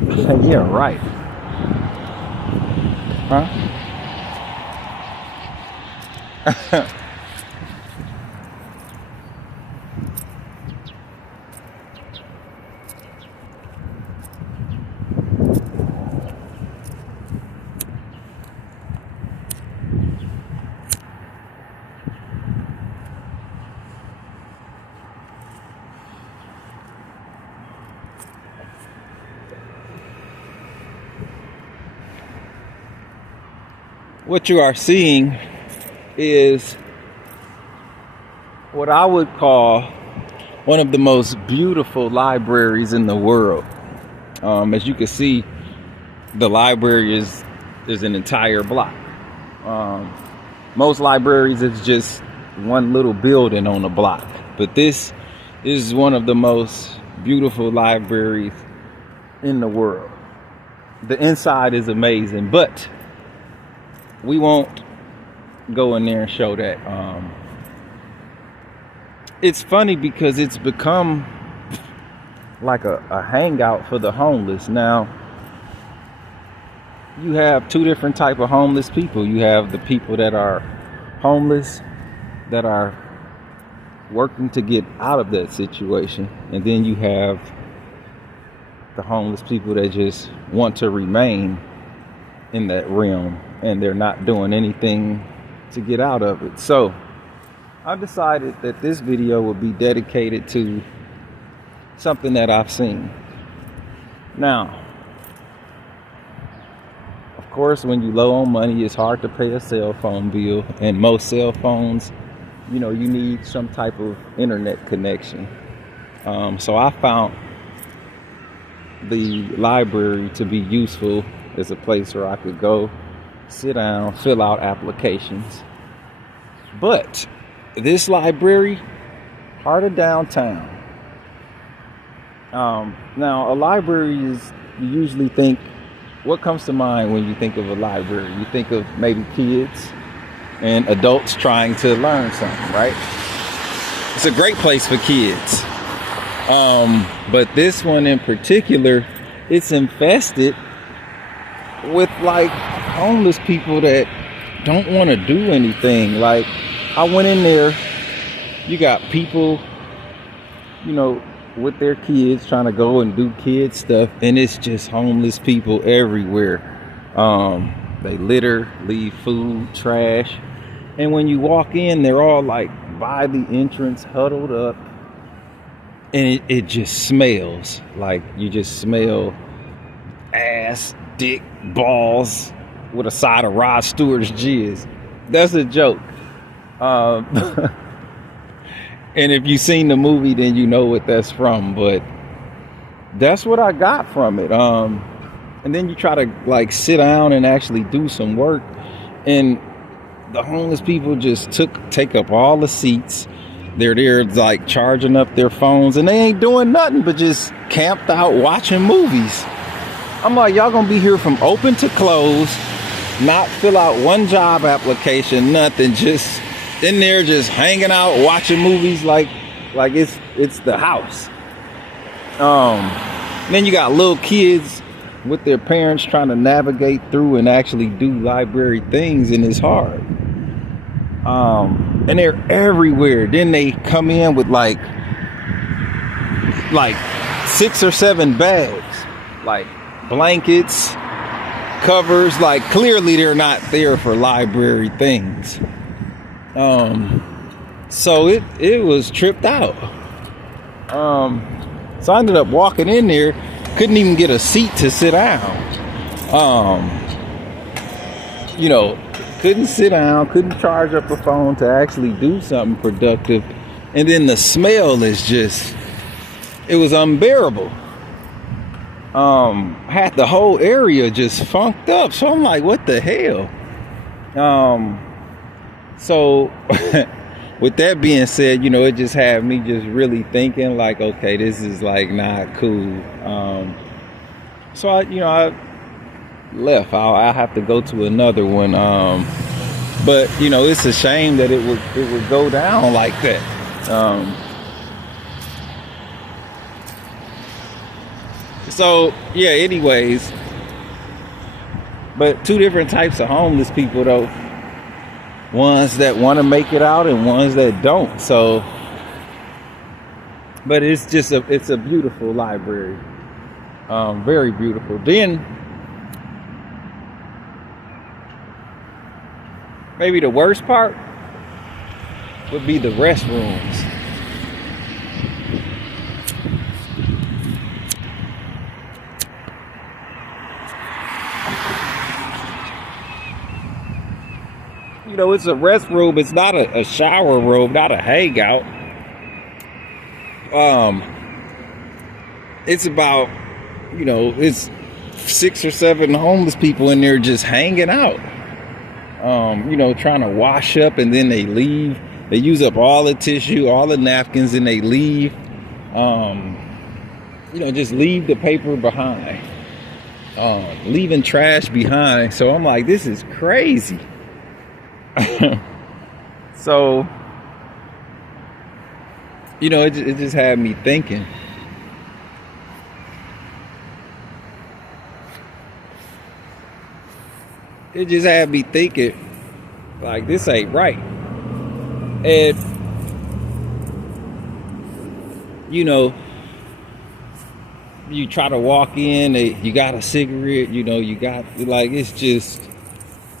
Yeah, right. Huh? What you are seeing is what I would call one of the most beautiful libraries in the world. As you can see, the library is an entire block. Um, most libraries is just one little building on a block, but this is one of the most beautiful libraries in the world. The inside is amazing, but we won't go in there and show that. It's funny because it's become like a hangout for the homeless. Now, you have two different type of homeless people. You have the people that are homeless, that are working to get out of that situation, and then you have the homeless people that just want to remain in that realm, and they're not doing anything to get out of it. So I decided that this video would be dedicated to something that I've seen. Now, of course, when you low on money, it's hard to pay a cell phone bill, and most cell phones, you need some type of internet connection. So I found the library to be useful as a place where I could go, sit down, fill out applications. But this library, heart of downtown. Now, a library is, you usually think, what comes to mind when you think of a library? You think of maybe kids and adults trying to learn something, right? It's a great place for kids. But this one in particular, it's infested with like homeless people that don't want to do anything. Like, I went in there, you got people, with their kids trying to go and do kid stuff, and it's just homeless people everywhere. They litter, leave food, trash, and when you walk in, they're all like by the entrance, huddled up, and it just smells like, you just smell ass, dick, balls with a side of Rod Stewart's jizz. That's a joke. And if you've seen the movie, then you know what that's from. But that's what I got from it. And then you try to like sit down and actually do some work, and the homeless people just take up all the seats. They're there like charging up their phones, and they ain't doing nothing but just camped out watching movies. I'm like, y'all gonna be here from open to close, not fill out one job application, nothing, just in there just hanging out watching movies like it's the house. Then you got little kids with their parents trying to navigate through and actually do library things, and it's hard. And they're everywhere. Then they come in with like 6 or 7 bags, like blankets, covers. Like, clearly they're not there for library things. So it was tripped out. So I ended up walking in there, couldn't even get a seat to sit down. Couldn't sit down, couldn't charge up a phone to actually do something productive. And then the smell is just, it was unbearable. Had the whole area just funked up. So I'm like, what the hell? So with that being said, it just had me just really thinking like, okay, this is like not cool. So I left. I have to go to another one. But it's a shame that it would go down like So yeah, anyways, but two different types of homeless people though. Ones that want to make it out and ones that don't. So, but it's a beautiful library, very beautiful. Then maybe the worst part would be the restrooms. You know, it's a restroom. It's not a shower room, not a hangout. It's about, you know, it's 6 or 7 homeless people in there just hanging out. You know, trying to wash up, and then they leave. They use up all the tissue, all the napkins, and they leave. You know, just leave the paper behind. Leaving trash behind. So I'm like, this is crazy. So, you know, it just had me thinking. It just had me thinking, like, this ain't right. And, you know, you try to walk in, you got a cigarette, you know, you got, like, it's just,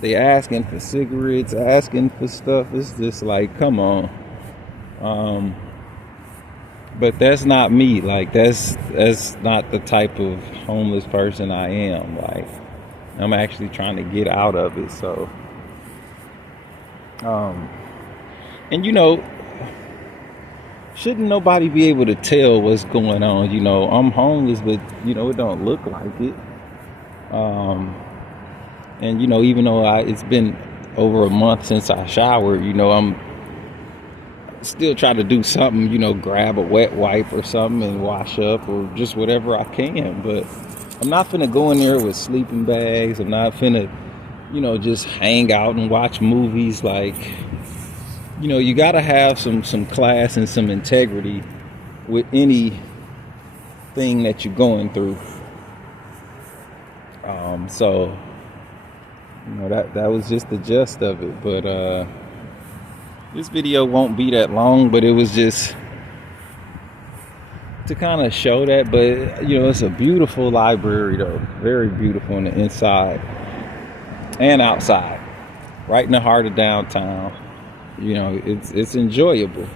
they asking for cigarettes, asking for stuff. It's just like, come on. But that's not me. Like, that's not the type of homeless person I am. Like, I'm actually trying to get out of it. So, and you know, shouldn't nobody be able to tell what's going on? You know, I'm homeless, but you know, it don't look like it. And you know, even though it's been over a month since I showered, you know, I'm still trying to do something, you know, grab a wet wipe or something and wash up or just whatever I can. But I'm not finna go in there with sleeping bags. I'm not finna, you know, just hang out and watch movies. Like, you know, you gotta have some class and some integrity with anything that you're going through. So, you know, that was just the gist of it. But this video won't be that long, but it was just to kind of show that. But you know, it's a beautiful library though, very beautiful on the inside and outside, right in the heart of downtown. You know, it's enjoyable.